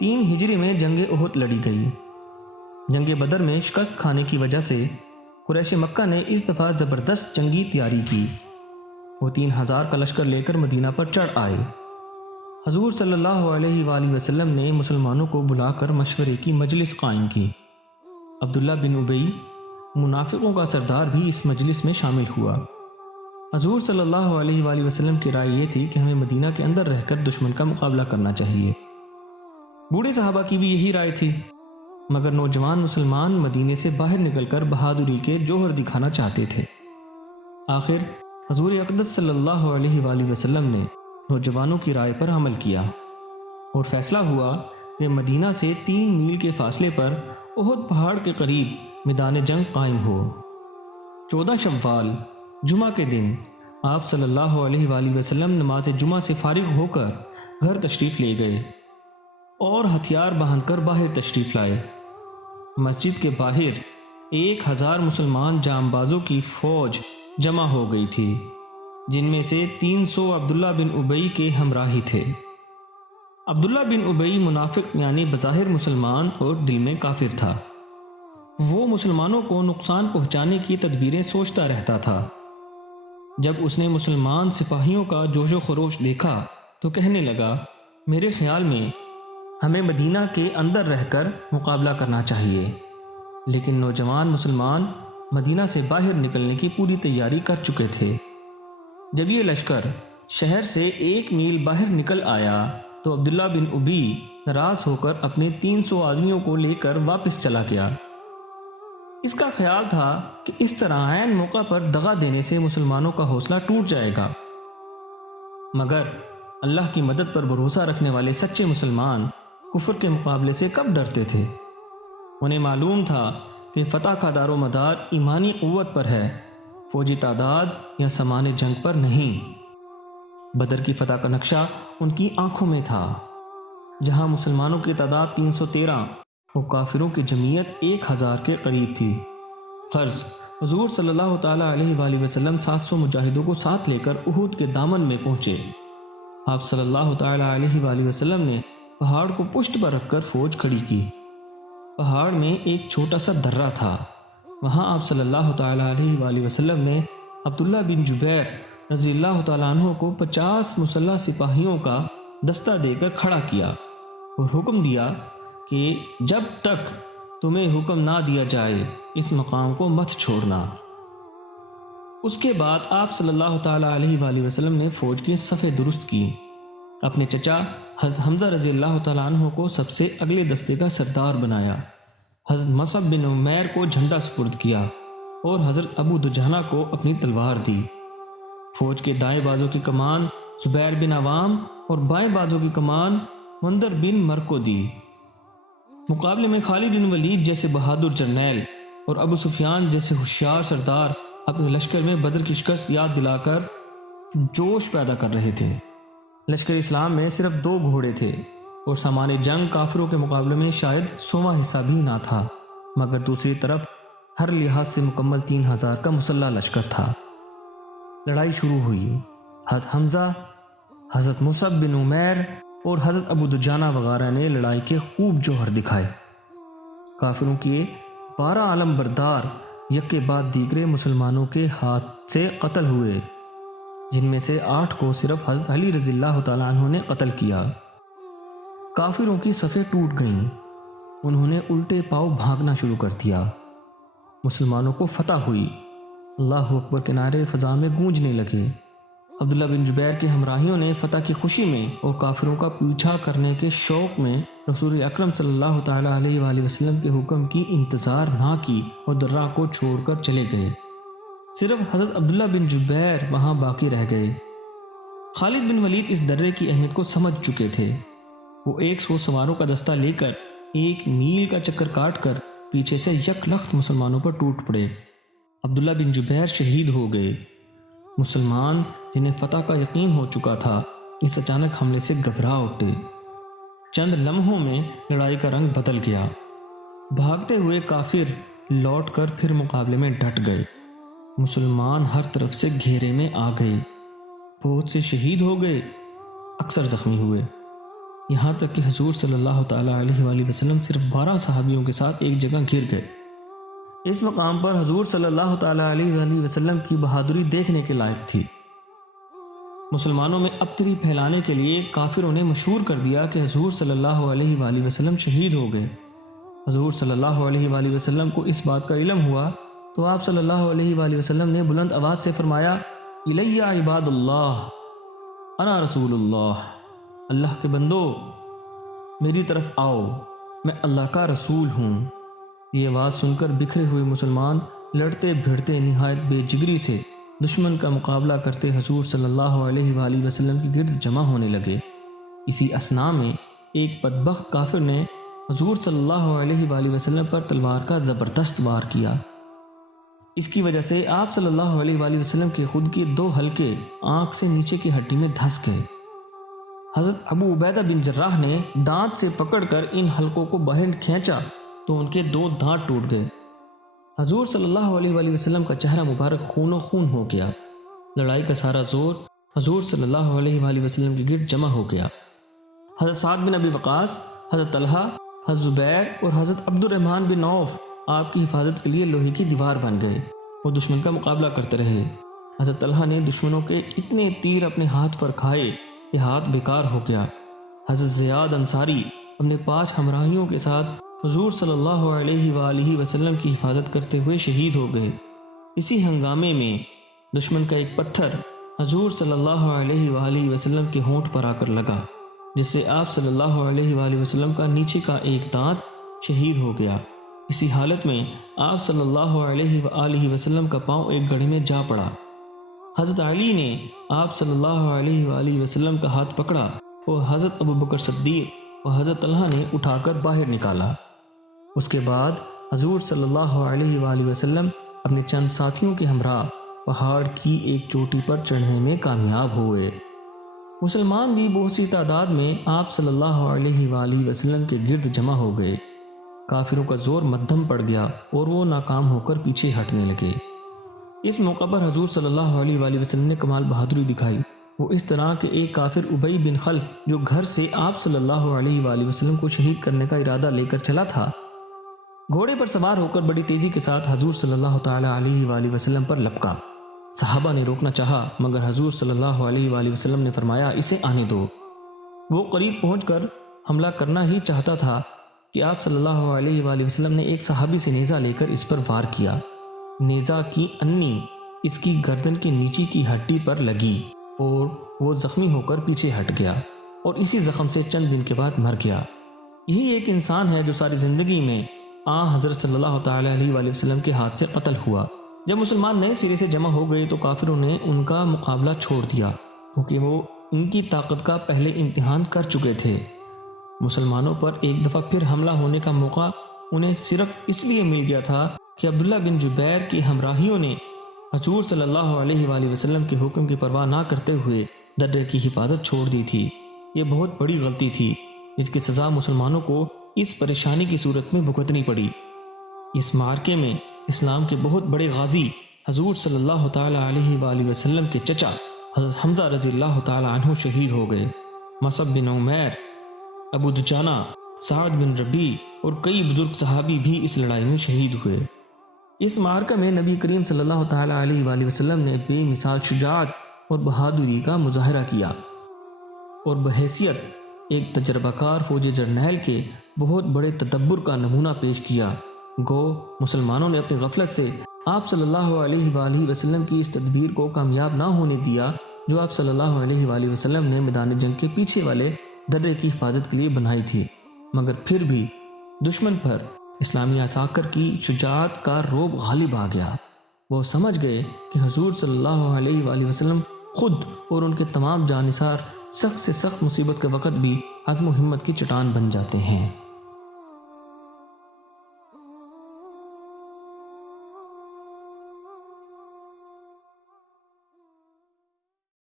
3 ہجری میں جنگ احد لڑی گئی۔ جنگ بدر میں شکست کھانے کی وجہ سے قریش مکہ نے اس دفعہ زبردست جنگی تیاری کی۔ وہ 3000 کا لشکر لے کر مدینہ پر چڑھ آئے۔ حضور صلی اللہ علیہ وآلہ وسلم نے مسلمانوں کو بلا کر مشورے کی مجلس قائم کی۔ عبداللہ بن ابی منافقوں کا سردار بھی اس مجلس میں شامل ہوا۔ حضور صلی اللہ علیہ وآلہ وسلم کی رائے یہ تھی کہ ہمیں مدینہ کے اندر رہ کر دشمن کا مقابلہ کرنا چاہیے۔ بوڑھے صحابہ کی بھی یہی رائے تھی، مگر نوجوان مسلمان مدینے سے باہر نکل کر بہادری کے جوہر دکھانا چاہتے تھے۔ آخر حضور اقدس صلی اللہ علیہ وآلہ وسلم نے نوجوانوں کی رائے پر عمل کیا اور فیصلہ ہوا کہ مدینہ سے 3 میل کے فاصلے پر احد پہاڑ کے قریب میدان جنگ قائم ہو۔ 14 شوال جمعہ کے دن آپ صلی اللہ علیہ وآلہ وسلم نماز جمعہ سے فارغ ہو کر گھر تشریف لے گئے اور ہتھیار باندھ کر باہر تشریف لائے۔ مسجد کے باہر 1000 مسلمان جانبازوں کی فوج جمع ہو گئی تھی، جن میں سے 300 عبداللہ بن ابی کے ہمراہی تھے۔ عبداللہ بن ابی منافق یعنی بظاہر مسلمان اور دل میں کافر تھا۔ وہ مسلمانوں کو نقصان پہنچانے کی تدبیریں سوچتا رہتا تھا۔ جب اس نے مسلمان سپاہیوں کا جوش و خروش دیکھا تو کہنے لگا، میرے خیال میں ہمیں مدینہ کے اندر رہ کر مقابلہ کرنا چاہیے۔ لیکن نوجوان مسلمان مدینہ سے باہر نکلنے کی پوری تیاری کر چکے تھے۔ جب یہ لشکر شہر سے 1 میل باہر نکل آیا تو عبداللہ بن ابی ناراض ہو کر اپنے 300 آدمیوں کو لے کر واپس چلا گیا۔ اس کا خیال تھا کہ اس طرح عین موقع پر دغا دینے سے مسلمانوں کا حوصلہ ٹوٹ جائے گا، مگر اللہ کی مدد پر بھروسہ رکھنے والے سچے مسلمان کفر کے مقابلے سے کب ڈرتے تھے؟ انہیں معلوم تھا کہ فتح کا دار و مدار ایمانی قوت پر ہے، فوجی تعداد یا سامان جنگ پر نہیں۔ بدر کی فتح کا نقشہ ان کی آنکھوں میں تھا، جہاں مسلمانوں کی تعداد 313 اور کافروں کی جمعیت 1000 کے قریب تھی۔ غرض حضور صلی اللہ تعالیٰ علیہ وآلہ وسلم 700 مجاہدوں کو ساتھ لے کر احد کے دامن میں پہنچے۔ آپ صلی اللہ تعالیٰ علیہ وآلہ وسلم نے پہاڑ کو پشت پر رکھ کر فوج کھڑی کی۔ پہاڑ میں ایک چھوٹا سا درہ تھا، وہاں آپ صلی اللہ تعالیٰ علیہ وآلہ وسلم نے عبداللہ بن جبیر رضی اللہ تعالیٰ عنہ کو 50 مسلح سپاہیوں کا دستہ دے کر کھڑا کیا اور حکم دیا کہ جب تک تمہیں حکم نہ دیا جائے اس مقام کو مت چھوڑنا۔ اس کے بعد آپ صلی اللہ تعالیٰ علیہ وآلہ وسلم نے فوج کی صفیں درست کی، اپنے چچا حضرت حمزہ رضی اللہ تعالیٰ عنہ کو سب سے اگلے دستے کا سردار بنایا، حضرت مصعب بن عمیر کو جھنڈا سپرد کیا اور حضرت ابو دجانہ کو اپنی تلوار دی۔ فوج کے دائیں بازو کی کمان زبیر بن عوام اور بائیں بازو کی کمان مندر بن مر کو دی۔ مقابلے میں خالد بن ولید جیسے بہادر جرنیل اور ابو سفیان جیسے ہوشیار سردار اپنے لشکر میں بدر کی شکست یاد دلا کر جوش پیدا کر رہے تھے۔ لشکر اسلام میں صرف 2 گھوڑے تھے اور سامان جنگ کافروں کے مقابلے میں شاید 100واں حصہ بھی نہ تھا، مگر دوسری طرف ہر لحاظ سے مکمل 3000 کا مسلح لشکر تھا۔ لڑائی شروع ہوئی۔ حضرت حمزہ، حضرت مصعب بن عمیر اور حضرت ابو دجانہ وغیرہ نے لڑائی کے خوب جوہر دکھائے۔ کافروں کے 12 علم بردار یک بعد دیگرے مسلمانوں کے ہاتھ سے قتل ہوئے، جن میں سے 8 کو صرف حضرت علی رضی اللہ تعالیٰ عنہ نے قتل کیا۔ کافروں کی صفیں ٹوٹ گئیں، انہوں نے الٹے پاؤں بھاگنا شروع کر دیا۔ مسلمانوں کو فتح ہوئی، اللہ اکبر کے نعرے فضا میں گونجنے لگے۔ عبداللہ بن جبیر کے ہمراہیوں نے فتح کی خوشی میں اور کافروں کا پیچھا کرنے کے شوق میں رسول اکرم صلی اللہ تعالیٰ علیہ وآلہ وسلم کے حکم کی انتظار نہ کی اور درہ کو چھوڑ کر چلے گئے۔ صرف حضرت عبداللہ بن جبیر وہاں باقی رہ گئے۔ خالد بن ولید اس درے کی اہمیت کو سمجھ چکے تھے۔ وہ 100 سواروں کا دستہ لے کر 1 میل کا چکر کاٹ کر پیچھے سے یک لخت مسلمانوں پر ٹوٹ پڑے۔ عبداللہ بن جبیر شہید ہو گئے۔ مسلمان جنہیں فتح کا یقین ہو چکا تھا اس اچانک حملے سے گھبرا اٹھے۔ چند لمحوں میں لڑائی کا رنگ بدل گیا۔ بھاگتے ہوئے کافر لوٹ کر پھر مقابلے میں ڈٹ گئے۔ مسلمان ہر طرف سے گھیرے میں آ گئے، بہت سے شہید ہو گئے، اکثر زخمی ہوئے۔ یہاں تک کہ حضور صلی اللہ تعالیٰ علیہ وآلہ وسلم صرف 12 صحابیوں کے ساتھ ایک جگہ گر گئے۔ اس مقام پر حضور صلی اللہ تعالیٰ علیہ وآلہ وسلم کی بہادری دیکھنے کے لائق تھی۔ مسلمانوں میں ابتری پھیلانے کے لیے کافروں نے مشہور کر دیا کہ حضور صلی اللہ علیہ وآلہ وسلم شہید ہو گئے۔ حضور صلی اللہ علیہ وآلہ وسلم کو اس بات کا علم ہوا تو آپ صلی اللہ علیہ وآلہ وسلم نے بلند آواز سے فرمایا، الیہ عباد اللہ انا رسول اللہ، اللہ کے بندو میری طرف آؤ، میں اللہ کا رسول ہوں۔ یہ آواز سن کر بکھرے ہوئے مسلمان لڑتے بھیڑتے نہایت بے جگری سے دشمن کا مقابلہ کرتے حضور صلی اللہ علیہ وآلہ وسلم کے گرد جمع ہونے لگے۔ اسی اثناء میں ایک بدبخت کافر نے حضور صلی اللہ علیہ وآلہ وسلم پر تلوار کا زبردست وار کیا۔ اس کی وجہ سے آپ صلی اللہ علیہ وآلہ وسلم کے خود کے 2 حلقے آنکھ سے نیچے کی ہڈی میں دھس گئے۔ حضرت ابو عبیدہ بن جراح نے دانت سے پکڑ کر ان حلقوں کو باہر کھینچا تو ان کے 2 دانت ٹوٹ گئے۔ حضور صلی اللہ علیہ وآلہ وسلم کا چہرہ مبارک خون و خون ہو گیا۔ لڑائی کا سارا زور حضور صلی اللہ علیہ وآلہ وسلم کے گرد جمع ہو گیا۔ حضرت سعد بن ابی وقاص، حضرت طلحہ، حضرت زبیر اور حضرت عبد الرحمن بن عوف آپ کی حفاظت کے لیے لوہے کی دیوار بن گئے۔ وہ دشمن کا مقابلہ کرتے رہے۔ حضرت طلحہ نے دشمنوں کے اتنے تیر اپنے ہاتھ پر کھائے کہ ہاتھ بیکار ہو گیا۔ حضرت زیاد انصاری اپنے 5 ہمراہیوں کے ساتھ حضور صلی اللہ علیہ وآلہ وسلم کی حفاظت کرتے ہوئے شہید ہو گئے۔ اسی ہنگامے میں دشمن کا ایک پتھر حضور صلی اللہ علیہ وآلہ وسلم کے ہونٹ پر آ کر لگا، جس سے آپ صلی اللہ علیہ وآلہ وسلم کا نیچے کا ایک دانت شہید ہو گیا۔ اسی حالت میں آپ صلی اللہ علیہ وآلہ وسلم کا پاؤں ایک گڑھے میں جا پڑا۔ حضرت علی نے آپ صلی اللہ علیہ وآلہ وسلم کا ہاتھ پکڑا اور حضرت ابوبکر صدیق اور حضرت طلحہ نے اٹھا کر باہر نکالا۔ اس کے بعد حضور صلی اللہ علیہ وآلہ وسلم اپنے چند ساتھیوں کے ہمراہ پہاڑ کی ایک چوٹی پر چڑھنے میں کامیاب ہوئے۔ مسلمان بھی بہت سی تعداد میں آپ صلی اللہ علیہ وآلہ وسلم کے گرد جمع ہو گئے۔ کافروں کا زور مدھم پڑ گیا اور وہ ناکام ہو کر پیچھے ہٹنے لگے۔ اس موقع پر حضور صلی اللہ علیہ وآلہ وسلم نے کمال بہادری دکھائی۔ وہ اس طرح کہ ایک کافر ابی بن خلف جو گھر سے آپ صلی اللہ علیہ وآلہ وسلم کو شہید کرنے کا ارادہ لے کر چلا تھا، گھوڑے پر سوار ہو کر بڑی تیزی کے ساتھ حضور صلی اللہ تعالیٰ علیہ وآلہ وسلم پر لپکا۔ صحابہ نے روکنا چاہا مگر حضور صلی اللہ علیہ وآلہ وسلم نے فرمایا، اسے آنے دو۔ وہ قریب پہنچ کر حملہ کرنا ہی چاہتا تھا کہ آپ صلی اللہ علیہ وآلہ وسلم نے ایک صحابی سے نیزہ لے کر اس پر وار کیا۔ نیزہ کی انی اس کی گردن کے نیچے کی ہڈی پر لگی اور وہ زخمی ہو کر پیچھے ہٹ گیا اور اسی زخم سے چند دن کے بعد مر گیا۔ یہی ایک انسان ہے جو ساری زندگی میں حضرت صلی اللہ تعالیٰ علیہ وآلہ وسلم کے ہاتھ سے قتل ہوا۔ جب مسلمان نئے سرے سے جمع ہو گئے تو کافروں نے ان کا مقابلہ چھوڑ دیا کیونکہ وہ ان کی طاقت کا پہلے امتحان کر چکے تھے۔ مسلمانوں پر ایک دفعہ پھر حملہ ہونے کا موقع انہیں صرف اس لیے مل گیا تھا کہ عبداللہ بن جبیر کی ہمراہیوں نے حضور صلی اللہ علیہ وآلہ وسلم کے حکم کی پرواہ نہ کرتے ہوئے درے کی حفاظت چھوڑ دی تھی۔ یہ بہت بڑی غلطی تھی جس کی سزا مسلمانوں کو اس پریشانی کی صورت میں بھگتنی پڑی۔ اس معرکے میں اسلام کے بہت بڑے غازی حضور صلی اللہ تعالیٰ علیہ وآلہ وسلم کے چچا حضرت حمزہ رضی اللہ تعالیٰ عنہ شہید ہو گئے۔ مصعب بن عمیر، ابو دجانہ، سعد بن ربیع اور کئی بزرگ صحابی بھی اس لڑائی میں شہید ہوئے۔ اس معرکہ میں نبی کریم صلی اللہ تعالیٰ علیہ وآلہ وسلم نے بے مثال شجاعت اور بہادری کا مظاہرہ کیا اور بحیثیت ایک تجربہ کار فوجی جرنیل کے بہت بڑے تدبر کا نمونہ پیش کیا۔ گو مسلمانوں نے اپنی غفلت سے آپ صلی اللہ علیہ وآلہ وسلم کی اس تدبیر کو کامیاب نہ ہونے دیا جو آپ صلی اللہ علیہ وآلہ وسلم نے میدان جنگ کے پیچھے والے درے کی حفاظت کے لیے بنائی تھی، مگر پھر بھی دشمن پر اسلامی عساکر کی شجاعت کا رعب غالب آ گیا۔ وہ سمجھ گئے کہ حضور صلی اللہ علیہ وآلہ وسلم خود اور ان کے تمام جانثار سخت سے سخت مصیبت کے وقت بھی عزم و ہمت کی چٹان بن جاتے ہیں۔